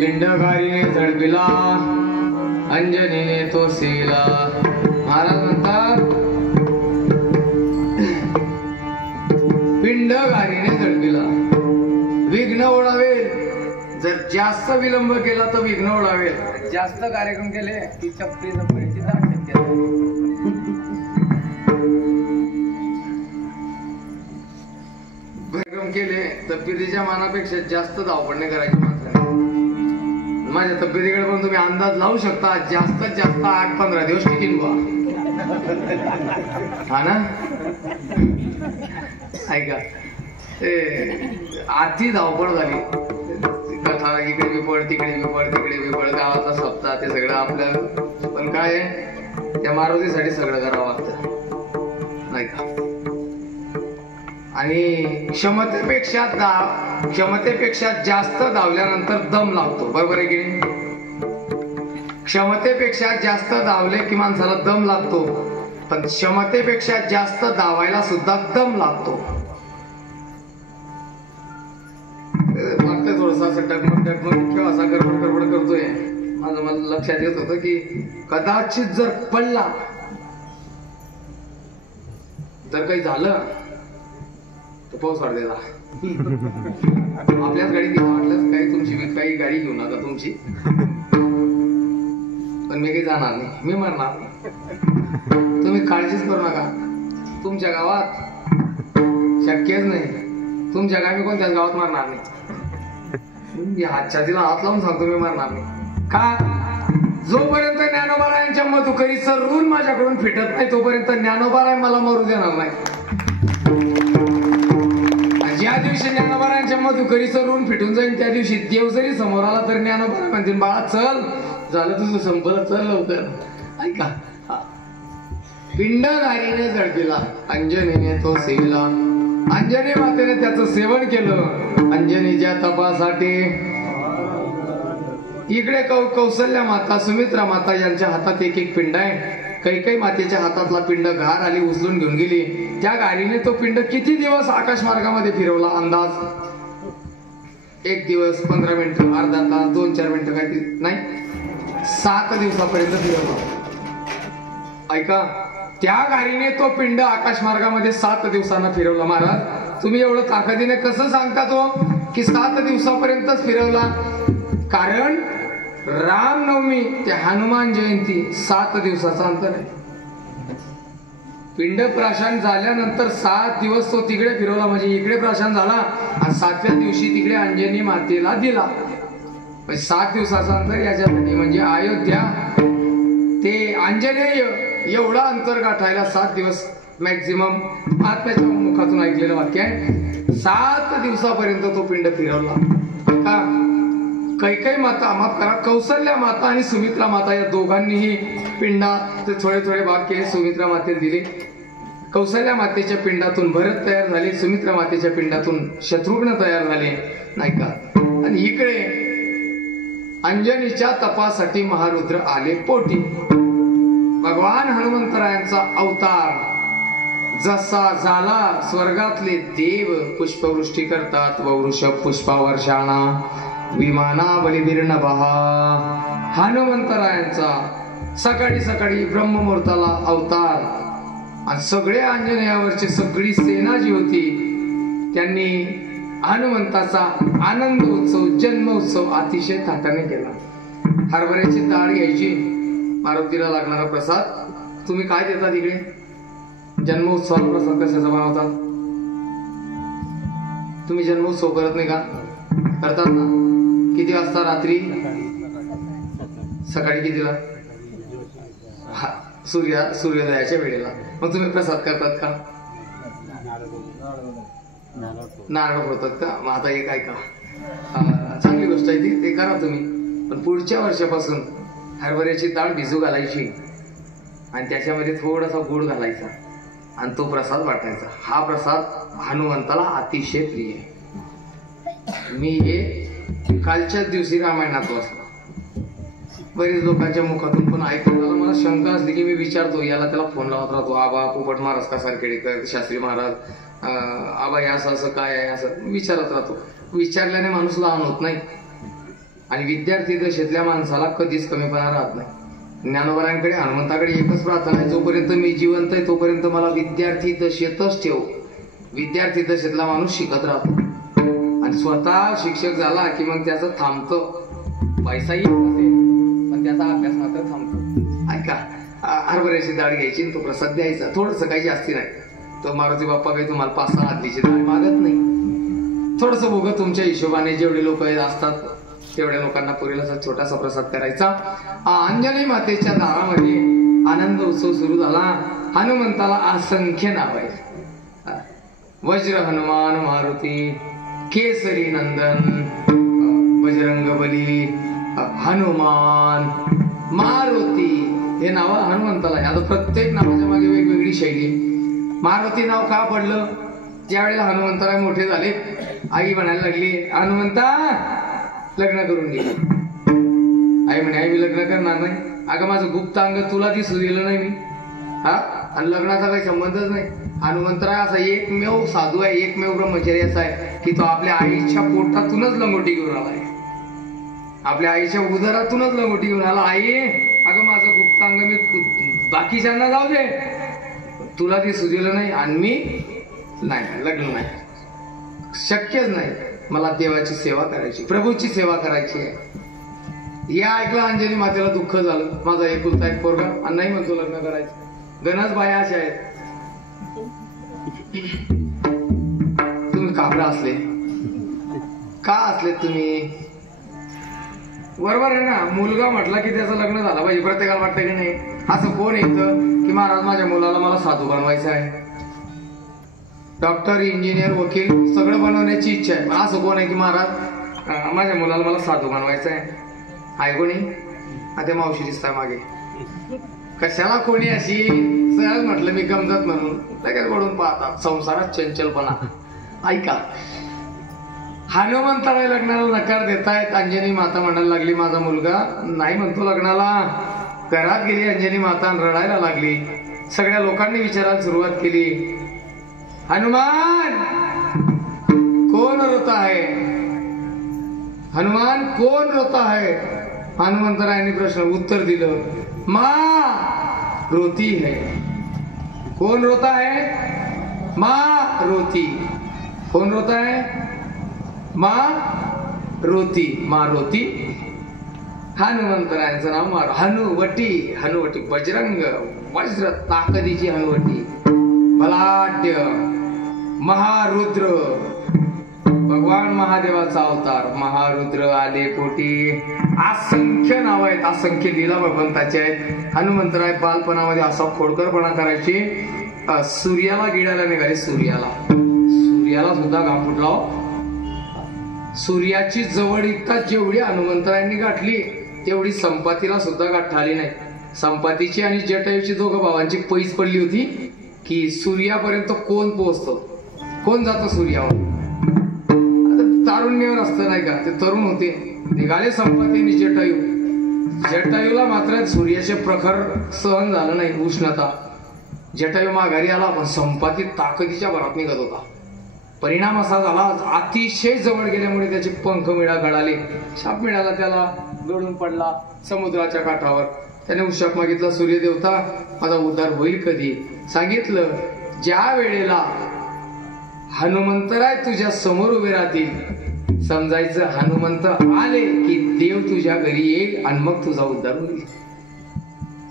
पिंडकारीने झडपिला, अंजनीने तो सेविला. महाराज म्हणतात पिंडकारीने झडपिला. विघ्न ओढावे जर जास्त विलंब केला तर विघ्न ओढावेल, जास्त कार्यक्रम केले की चपटी चपडीची कार्यक्रम केले तब्येतीच्या मानापेक्षा जास्त धावपडणे करायची माणसाने. माझ्या तब्येतीकडे पण तुम्ही अंदाज लावू शकता, जास्तीत जास्त 8-15 दिवस टिकीन बा. हा ना, ऐका आधी धावपळ झाली, कथा इकडे विपळ तिकडे विपळ तिकडे विपळ, गावाचा सप्ताह ते सगळं आपल्याला. पण काय त्या मारुतीसाठी सगळं करावं लागतं नाही का. आणि क्षमतेपेक्षा जास्त धावल्यानंतर दम लागतो, बरोबर आहे की नाही. क्षमतेपेक्षा जास्त धावले की माणसाला दम लागतो, पण क्षमतेपेक्षा जास्त धावायला सुद्धा दम लागतो. थोडस असं डगमग किंवा असा गडबड करतोय. माझं मला लक्षात येत होतं की कदाचित जर पडला जर काही झालं तर पाऊस वाढलेला आपल्याच गाडी घेऊन वाटलं काही तुमची काही गाडी घेऊ नका तुमची, पण मी काही जाणार नाही, मी मरणार नाही, तुम्ही काळजीच करू नका. तुमच्या गावात शक्यच नाही, तुमच्या गावी कोणत्याच गावात मरणार नाही. छातीला हात लावून सांगतो मी मरणार नाही. का? जोपर्यंत ज्ञानोबारायांच्या मधुकरीचं ऋण माझ्याकडून फिटत नाही तोपर्यंत ज्ञानोबाराय मला मरू देणार नाही. ज्या दिवशी ज्ञानोबारायांच्या मधुकरीचं ऋण फिटून जाईल त्या दिवशी देव जरी समोर आला तर ज्ञानोबाराय म्हणतील बाळा चल, झालं तुझं संपलं, चल लवकर. ऐका, पिंडधारीने झळपिला अंजनीने तो सेविला. अंजनी मातेने त्याचं सेवन केलं अंजनीच्या तपासाठी. इकडे कौसल्या माता, सुमित्रा माता यांच्या हातात एक एक पिंड आहे. कैकेयी मातेच्या हातातला पिंड घार आली उचलून घेऊन गेली. त्या गाडीने तो पिंड किती दिवस आकाश मार्गामध्ये फिरवला अंदाज? 1 दिवस, 15 मिनिटं, अर्धा तास, 2-4 मिनिटं, काही नाही, 7 दिवसापर्यंत फिरवला. ऐका, त्या गाडीने तो पिंड आकाश मार्गामध्ये 7 दिवसांना फिरवला. महाराज तुम्ही एवढं ताकदीने कसं सांगता तो की 7 दिवसापर्यंतच फिरवला? कारण रामनवमी ते हनुमान जयंती 7 दिवसाचा अंतर आहे. पिंड प्राशन झाल्यानंतर 7 दिवस तो तिकडे फिरवला, म्हणजे इकडे प्राशन झाला आणि 7व्या दिवशी तिकडे अंजनी मातेला दिला. 7 दिवसाचा अंतर याच्यासाठी, म्हणजे अयोध्या ते अंजनेय एवढा अंतर गाठायला 7 दिवस मॅक्झिमम. आत्म्याच्या मुखातून ऐकलेलं वाक्य आहे. 7 दिवसापर्यंत तो पिंड फिरवला. का? कैकेयी माता, माफ करा, कौसल्या माता आणि सुमित्रा माता या दोघांनीही पिंडाचे थोडे थोडे भाग केले, सुमित्रा मातेला दिले. कौसल्या मातेच्या पिंडातून भरत तयार झाले, सुमित्रा मातेच्या पिंडातून शत्रुघ्न तयार झाले, नाही का. आणि इकडे अंजनीच्या तपासाठी महारुद्र आले पोटी. भगवान हनुमंतरायांचा अवतार जसा झाला, स्वर्गातले देव पुष्पवृष्टी करतात, वृषभ पुष्पावर्षाणा विमाना बलिभिर्नभः. हनुमंतरायांचा सकाळी सकाळी ब्रह्ममुहूर्ताला अवतार आणि सगळे आंजनेयावरची सगळी सेना जी होती त्यांनी हनुमंताचा आनंद उत्सव, जन्मोत्सव अतिशय थाटाने केला. हरभऱ्याची डाळ घ्यायची, मारुतीला लागणारा प्रसाद. तुम्ही काय देता तिकडे जन्मोत्सवाला? प्रसाद कशाचा बनवतात? तुम्ही जन्मोत्सव करत नाही का? करतात ना. किती वाजता? रात्री, सकाळी कितीला? सूर्योदयाच्या वेळेला. मग तुम्ही प्रसाद करतात का? नारळ फोडतात का? मग आता एक ऐका, चांगली गोष्ट आहे ती, ते करा तुम्ही. पण पुढच्या वर्षापासून हरभऱ्याची डाळ भिजू घालायची आणि त्याच्यामध्ये थोडासा गुळ घालायचा आणि तो प्रसाद वाटायचा. हा प्रसाद हनुमंताला अतिशय प्रिय आहे. मी हे कालच्याच दिवशी रामायणात वाचलं. बरेच लोकांच्या मुखातून पण ऐकून मला शंका असली की मी विचारतो, याला त्याला फोन लावत राहतो. आबा पोपट महाराज का सारखेडकर, शास्त्री महाराज, आबा या असं काय आहे, असं विचारत राहतो. विचारल्याने माणूस लहान होत नाही आणि विद्यार्थी दशेतल्या माणसाला कधीच कमीपणा राहत नाही. ज्ञानोबारांकडे, हनुमंताकडे एकच प्रार्थना आहे, जोपर्यंत मी जिवंत आहे तोपर्यंत मला विद्यार्थी दशेतच ठेव. विद्यार्थी दशेतला माणूस शिकत राहतो आणि स्वतः शिक्षक झाला की मग त्याचं थांबतं, पैसाही येत असेल पण त्याचा अभ्यास मात्र थांबतो. ऐका, हरभऱ्याची डाळ घ्यायची आणि तो प्रसाद द्यायचा, थोडस काही जास्ती नाही. तो मारुती बाप्पा काही तुम्हाला 5-6 आदलीची डाळ मागत नाही. थोडस बघ तुमच्या हिशोबाने जेवढे लोक असतात तेवढ्या लोकांना पुरेल असा छोटासा प्रसाद करायचा. अंजनी मातेच्या दारामध्ये आनंद उत्सव सुरू झाला. हनुमंताला असंख्य नाव आहेत. वज्र हनुमान मारुती, केसरी नंदन, बजरंग बली, हनुमान, मारुती हे नाव हनुमंताला आहे. आता प्रत्येक नावाच्या मागे वेगवेगळी शैली. मारुती नाव का पडलं? ज्यावेळेला हनुमंतराय मोठे झाले आई म्हणायला लागली, हनुमंता लग्न करून घे. आई म्हणे, आई मी लग्न करणार नाही. अगं माझं गुप्त अंग तुला दिसू दिलं नाही मी, हा, आणि लग्नाचा काही संबंधच नाही. हनुमंतराय असा एकमेव साधू आहे, एकमेव ब्रह्मचारी असा आहे की तो आपल्या आईच्या पोटातूनच लंगोटी घेऊन आलाय, आपल्या आईच्या उदरातूनच लंगोटी घेऊन आला. आई अगं माझं गुप्त अंग मी बाकीच्यांना जाऊ दे, तुला दिसू दिलं नाही आणि मी नाही, लग्न नाही, शक्यच नाही. मला देवाची सेवा करायची, प्रभूची सेवा करायची आहे. या ऐकलं अंजनी मातेला दुःख झालं. माझा एकुलता एक पोरगा आणि नाही म्हणतो लग्न करायचं. गणच बाया अशा आहेत. तुम्ही काबरा असले का असले तुम्ही? बरोबर आहे ना. मुलगा म्हटला की त्याचं लग्न झालं पाहिजे. प्रत्येकाला वाटतं की नाही? असं कोण येतं की महाराज माझ्या मुलाला मला साधू बनवायचं आहे, डॉक्टर, इंजिनियर, वकील सगळं बनवण्याची इच्छा आहे, पण असं कोण आहे की महाराज माझ्या मुलाला मला साधू बनवायचं आहे? आहे कोणी? आता मावशी दिसताय मागे. कशाला कोणी अशी? सहज म्हटलं मी गमजत म्हणून लगेच वळून पाहतात. संसारात चंचलपणा. ऐका, हनुमंताला लग्नाला नकार देतायत. अंजनी माता म्हणायला लागली माझा मुलगा नाही म्हणतो लग्नाला. घरात गेली अंजनी माता रडायला लागली. सगळ्या लोकांनी विचारायला सुरुवात केली, हनुमान कौन रोता है? हनुमान कौन रोता है? हनुमंतरायांनी प्रश्न उत्तर दिलं, माँ रोती है. कौन रोता है? माँ रोती. कौन रोता है? माँ रोती. माँ रोती. हनुमंतरायांचं नाव हनुवटी. हनुवटी, बजरंग, वज्र ताकदीची हनुवटी, बलाढ्य, महारुद्र, भगवान महादेवाचा अवतार. महारुद्र आले पोटी. असंख्य नाव आहेत, असंख्य लीला भगवंताचे आहेत. हनुमंतराय बालपणामध्ये असा खोडकरपणा करायचे. सूर्याला गिळायला निघाले. सूर्याला सुद्धा घाम फुटला. सूर्याची जवळीकता जेवढी हनुमंतरायांनी गाठली तेवढी संपातीला सुद्धा गाठता आली नाही. संपातीची आणि जटायूची दोघं भावांची पैस पडली होती की सूर्यापर्यंत कोण पोहोचतो, कोण जातं सूर्यावर. तारुण्यावर असतं नाही का, ते तरुण होते. निघाले संपाती आणि जटायूला मात्र सूर्याचे प्रखर सहन झालं नाही, उष्णता. जटायू माघारी आला, पण संपाती ताकदीच्या भरात निघत होता. परिणाम असा झाला, अतिशय जवळ गेल्यामुळे त्याचे पंख गळाले. शाप मिळाला त्याला, गळून पडला समुद्राच्या काठावर. त्याने उशाप मागितला, सूर्यदेवता माझा उद्धार होईल कधी? सांगितलं, ज्या वेळेला हनुमंतराय तुझ्या समोर उभे राहतील समजायचं हनुमंत आले की देव तुझ्या घरी येईल आणि मग तुझा उद्धार होईल.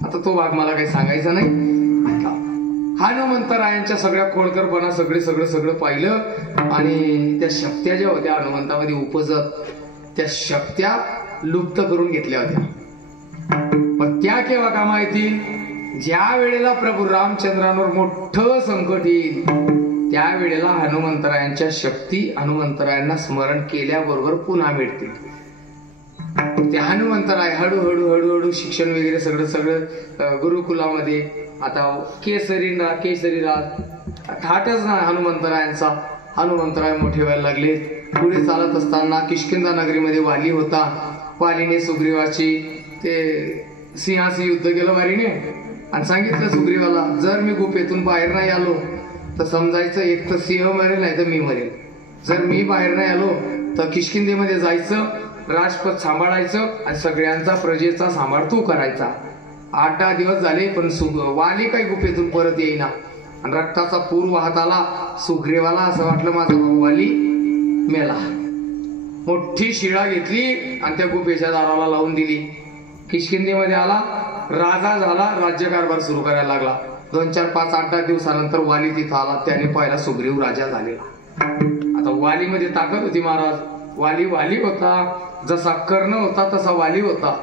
आता तो भाग मला काही सांगायचा नाही. हनुमंतरायांच्या सगळ्या खोडकरपणा सगळं पाहिलं आणि त्या शक्त्या ज्या होत्या हनुमंतामध्ये उपजत, त्या शक्त्या लुप्त करून घेतल्या होत्या. पण त्या केव्हा कामा येतील? ज्या वेळेला प्रभू रामचंद्रांवर मोठं संकट येईल त्यावेळेला हनुमंतरायांच्या शक्ती हनुमंतरायांना स्मरण केल्याबरोबर पुन्हा मिळतील. ते हनुमंतराय हळूहळू शिक्षण वगैरे सगळं गुरुकुलामध्ये. आता केसरीराज थाटच ना हनुमंतरायांचा. हनुमंतराय मोठे व्हायला लागले. पुढे चालत असताना किष्किंधा नगरीमध्ये वाली होता. वालीने सुग्रीवाची ते सिंहाशी युद्ध केलं वालीने आणि सांगितलं सुग्रीवाला, जर मी गुफेतून बाहेर नाही आलो तर समजायचं एक तर सिंह मरेल नाही तर मी मरेल. जर मी बाहेर नाही आलो तर किष्किंधेमध्ये जायचं, राजपथ सांभाळायचं आणि सगळ्यांचा प्रजेचा सांभाळ तू करायचा. 8-10 दिवस झाले पण वाली काही गुफेतून परत येईना आणि रक्ताचा पूर वाहत आला. सुग्रीवाला असं वाटलं माझा भाऊ वाली मेला. मोठी शिळा घेतली आणि त्या गुफेच्या दाराला लावून दिली. किष्किंधेमध्ये आला, राजा झाला, राज्यकारभार सुरू करायला लागला. 2, 4, 5, 8, 10 दिवसानंतर वाली तिथं आला. त्याने पहिला सुग्रीव राजा झालेला. आता वालीमध्ये ताकद होती महाराज. वाली होता, जसा कर्ण होता तसा वाली होता.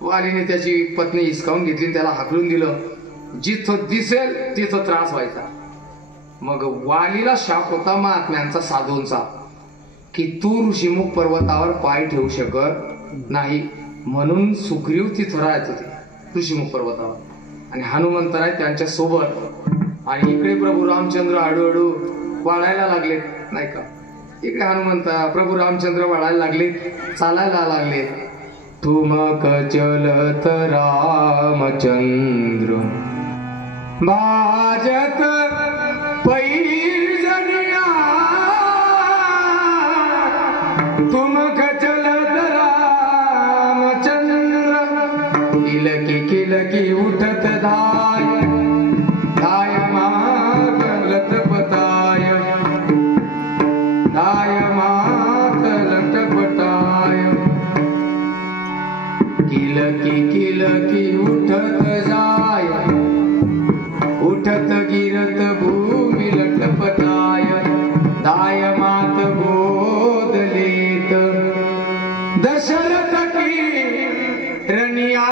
वालीने त्याची पत्नी हिसकावून घेतली, त्याला हाकलून दिलं. जिथं दिसेल तिथं त्रास व्हायचा. मग वालीला शाप होता महात्म्यांचा, साधूंचा, की तू ऋषीमुख पर्वतावर पाय ठेवू शकत नाही. म्हणून सुग्रीव तिथं राहत होते ऋषीमुख पर्वतावर, आणि हनुमंतराय त्यांच्या सोबत. आणि इकडे प्रभू रामचंद्र हळूहळू वाढायला लागले, नाही का. इकडे प्रभू रामचंद्र वाढायला लागले, चालायला लागले. ठुमक चलत रामचंद्र बाजत पैजनिया, ठुमक चलत रामचंद्र, किलकी किलकी उठत धाय, धाय मात लटपटाय, धाय मात लटपटाय, किलकी किलकी उठत जाय, उठत गिरत भूमी लटपटाय, दाय मात गोदलेत दशरथ की रनिया,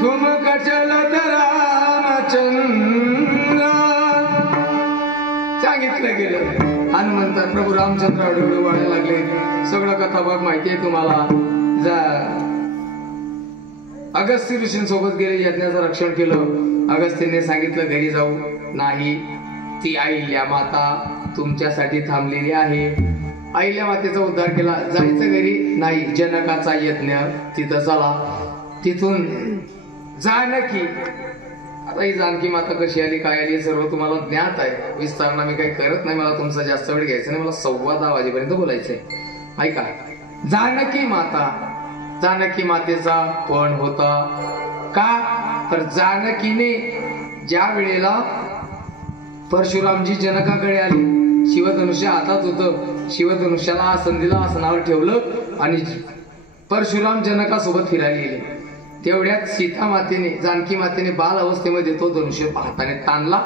ठुमक चलत रामचंद्र. सांगितलं गेलं. हनुमंत प्रभू रामचंद्र हळूहळू वाढायला लागले. सगळं कथाभाग माहिती आहे तुम्हाला. अगस्त्य ऋषींसोबत गेले, यज्ञाचं रक्षण केलं. अगस्त्यने सांगितलं घरी जाऊ नाही, ती अहिल्या माता तुमच्यासाठी थांबलेली आहे. अहिल्या मातेचा उद्धार केला. जायचं घरी नाही, जनकाचा यज्ञ तिथं चला. तिथून जानकी, आता ही जानकी माता कशी आली, काय आली, सर्व तुम्हाला ज्ञात आहे. विस्तारणा मी काही करत नाही, मला तुमचा जास्त वेळ घ्यायचा नाही. मला 10:15 वाजेपर्यंत बोलायचंय. ऐका, जानकी माता, जानकी मातेचा पण होता का, तर जानकीने ज्या वेळेला परशुरामजी जनकाकडे आले, शिवधनुष्य हातात होतं, शिवधनुष्याला आसन दिलं, आसनावर ठेवलं आणि परशुराम जनकासोबत फिरायला गेले. तेवढ्यात सीता मातेने, जानकी मातेने बाल अवस्थेमध्ये तो धनुष्य हाताने ताणला.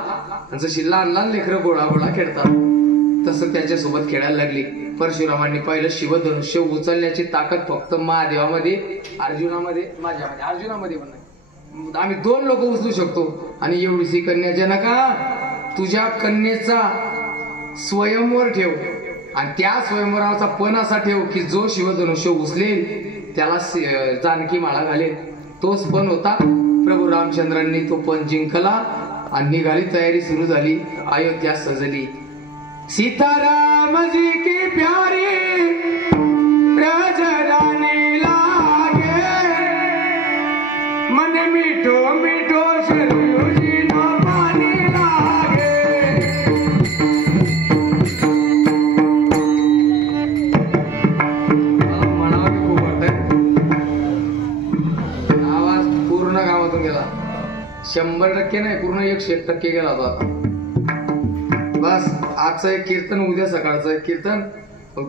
जशी लहान लहान लेकरं गोळा गोळा खेळतात तसं त्याच्यासोबत खेळायला लागली. परशुरामांनी पाहिलं शिवधनुष्य उचलण्याची ताकद फक्त महादेवामध्ये, अर्जुनामध्ये, माझ्यामध्ये, अर्जुनामध्ये पण नाही. आम्ही 2 लोक उचलू शकतो. आणि एवढीशी कन्या, जनका तुझ्या कन्येचा स्वयंवर ठेव, आणि त्या स्वयंवराचा पण असा ठेव की जो शिवधनुष्य उचलेल त्याला जानकी माळा घालेल. तोच पण होता. प्रभू रामचंद्रांनी तो पण जिंकला आणि निघाली. तयारी सुरू झाली. अयोध्या सजली. सीतारामजी की प्यारी राजरानी लागे, मन मिठो मिठो सरयुजी ना पानी लागे. म्हणावं की खूप वाटत. आवाज पूर्ण गावातून गेला. 100% नाही, पूर्ण 101% गेला तो आता. बस आजचं एक कीर्तन, उद्या सकाळचं एक कीर्तन,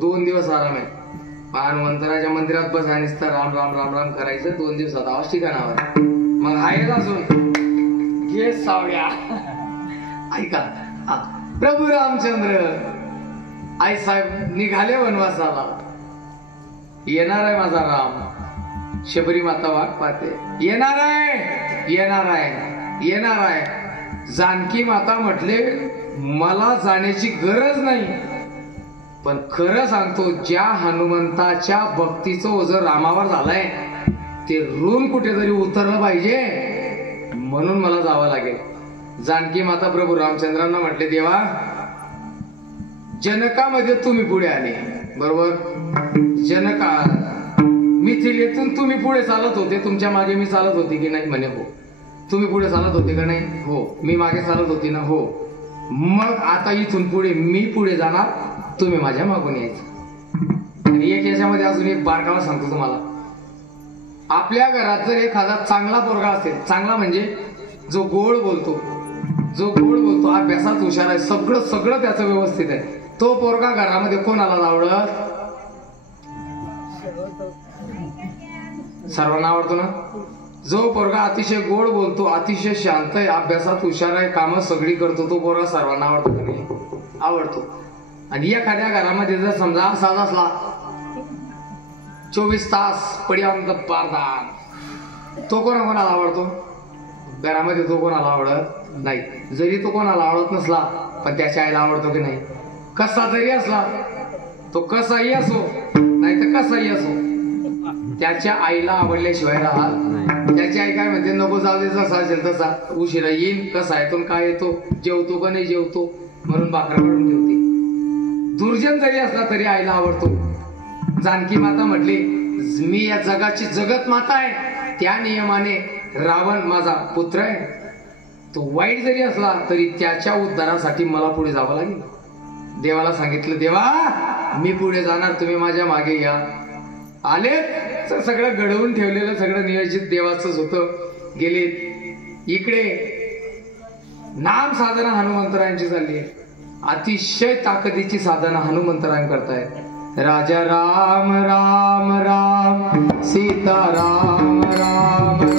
2 दिवस आराम आहे. हनुमंतराच्या मंदिरात बस आणि राम राम राम राम करायचं. 2 दिवसात आवाज ठिकाणावर. मग आहेच असून घे सावड्या. ऐका, प्रभू रामचंद्र आई साहेब निघाले वनवासाला. येणार आहे माझा राम. शबरी माता वाट पाहते. येणार आहे, येणार आहे, येणार आहे. जानकी माता म्हटले मला जाण्याची गरज नाही, पण खरं सांगतो ज्या हनुमंताच्या भक्तीचं ओझं रामावर झालंय ते ऋण कुठेतरी उतरलं पाहिजे, म्हणून मला जावं लागेल. जानकी माता प्रभू रामचंद्रांना म्हटले देवा, जनकामध्ये तुम्ही पुढे आले बरोबर. जनका मिथिलेतून तुम्ही पुढे चालत होते, तुमच्या मागे मी चालत होते की नाही? म्हणे हो. तुम्ही पुढे चालत होते का नाही? हो. मी मागे चालत होती ना? हो. मग आता इथून पुढे मी पुढे जाणार, तुम्ही माझ्या मागून यायचं. आणि एक याच्यामध्ये अजून एक बारकावा सांगतो तुम्हाला. आपल्या घरात जर एखादा चांगला पोरगा असेल, चांगला म्हणजे जो गोड बोलतो, जो गोड बोलतो, अभ्यासात हुशार आहे, सगळं सगळं त्याचं व्यवस्थित आहे, तो पोरगा घरामध्ये कोणाला आवडत? सर्वांना आवडतो ना. जो पोरगा अतिशय गोड बोलतो, अतिशय शांत आहे, अभ्यासात हुशार आहे, कामं सगळी करतो, तो पोरगा सर्वांना आवडतो का नाही? आवडतो. आणि एखाद्या घरामध्ये जर समजा असाच असला 24 तास पड्यावंत पारदान, तो कोणाला आवडतो? घरामध्ये तो कोणाला आवडत नाही. जरी तो कोणाला आवडत नसला पण त्याच्या आईला आवडतो की नाही? कसा जरी असला तो, कसाही असो नाही तर कसाही असो, त्याच्या आईला आवडल्याशिवाय राहत नाही. त्याची आई काय म्हणते, नको जाऊ दे, जसा असेल तसा, उशिरा येईन, कसा येतो काय येतो, जेवतो का नाही जेवतो, म्हणून भाकरा काढून ठेवते. दुर्जन जरी असला तरी आईला आवडतो. जानकी माता म्हटली, मी या जगाची जगत माता आहे, त्या नियमाने रावण माझा पुत्र आहे. तो वाईट जरी असला तरी त्याच्या उद्धारासाठी मला पुढे जावं लागेल. देवाला सांगितलं, देवा मी पुढे जाणार, तुम्ही माझ्या मागे या. आले, सगळं घडवून ठेवलेलं सगळं नियोजित देवाचंच होतं. गेले इकडे नाम साधना हनुमंतरायांची चालली आहे. अतिशय ताकदीची साधना हनुमंतराय करतायत. राजा राम राम राम, सीता राम राम